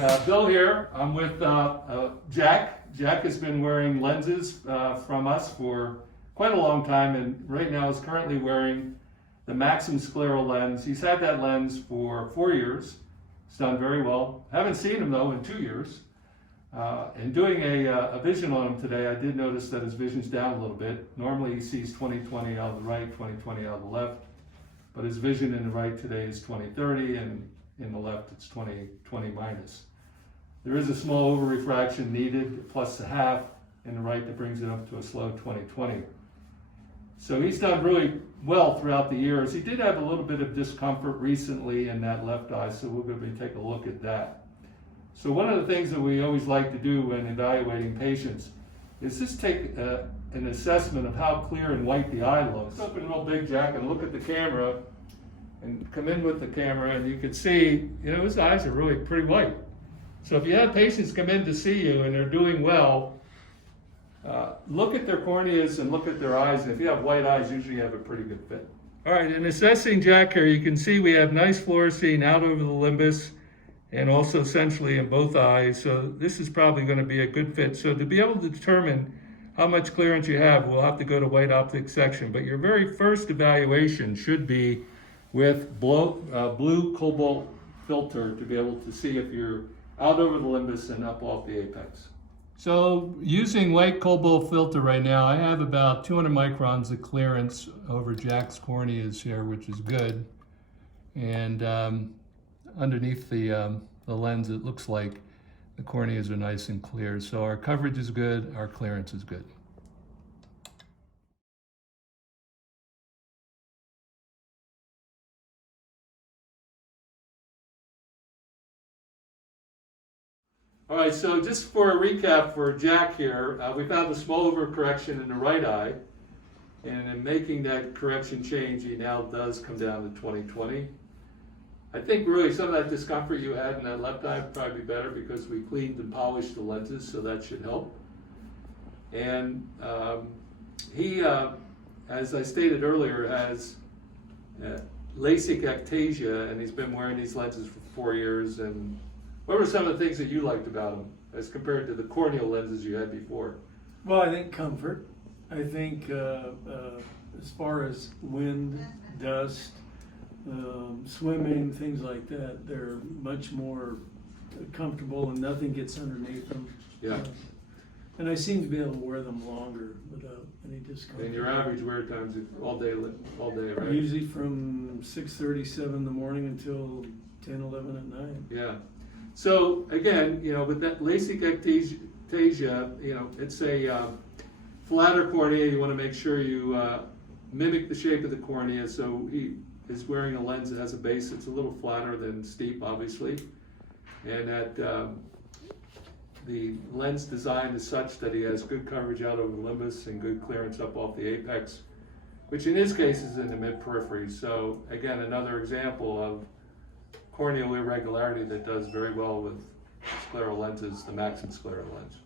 Bill here. I'm with Jack. Jack has been wearing lenses from us for quite a long time, and right now is currently wearing the Maxim Scleral lens. He's had that lens for 4 years. He's done very well. Haven't seen him though in 2 years. And doing a vision on him today, I did notice that his vision's down a little bit. Normally he sees 20/20 out of the right, 20/20 out of the left, but his vision in the right today is 20/30, and in the left it's 20/20 minus. There is a small over refraction needed, plus a half in the right, that brings it up to a slow 20/20. So he's done really well throughout the years. He did have a little bit of discomfort recently in that left eye, so we're going to take a look at that. So one of the things that we always like to do when evaluating patients is just take an assessment of how clear and white the eye looks. Open real big, Jack, and look at the camera, and come in with the camera, and you can see, his eyes are really pretty white. So if you have patients come in to see you and they're doing well, look at their corneas and look at their eyes, and if you have white eyes, usually you have a pretty good fit. All right, in assessing Jack here, you can see we have nice fluorescein out over the limbus and also centrally in both eyes, so this is probably going to be a good fit. So to be able to determine how much clearance you have, we'll have to go to white optic section, but your very first evaluation should be with blue cobalt filter to be able to see if you're out over the limbus and up off the apex. So using white cobalt filter right now, I have about 200 microns of clearance over Jack's corneas here, which is good. And underneath the lens, it looks like the corneas are nice and clear. So our coverage is good, our clearance is good. All right, so just for a recap for Jack here, we found a small overcorrection in the right eye, and in making that correction change, he now does come down to 20/20. I think really some of that discomfort you had in that left eye would probably be better because we cleaned and polished the lenses, so that should help. And he, as I stated earlier, has LASIK Ectasia, and he's been wearing these lenses for 4 years. And what were some of the things that you liked about him as compared to the corneal lenses you had before? Well, I think comfort. I think as far as wind, dust, swimming, things like that, they're much more comfortable and nothing gets underneath them. Yeah. And I seem to be able to wear them longer without any discomfort. And your average wear times all day, right? Usually from 6:37 in the morning until 10, 11 at night. Yeah. So again, with that LASIK Ectasia, it's a flatter cornea. You want to make sure you mimic the shape of the cornea. So he is wearing a lens that has a base that's a little flatter than steep, obviously, and that the lens design is such that he has good coverage out over the limbus and good clearance up off the apex, which in his case is in the mid-periphery. So again, another example of corneal irregularity that does very well with scleral lenses, the Maxim Scleral lens.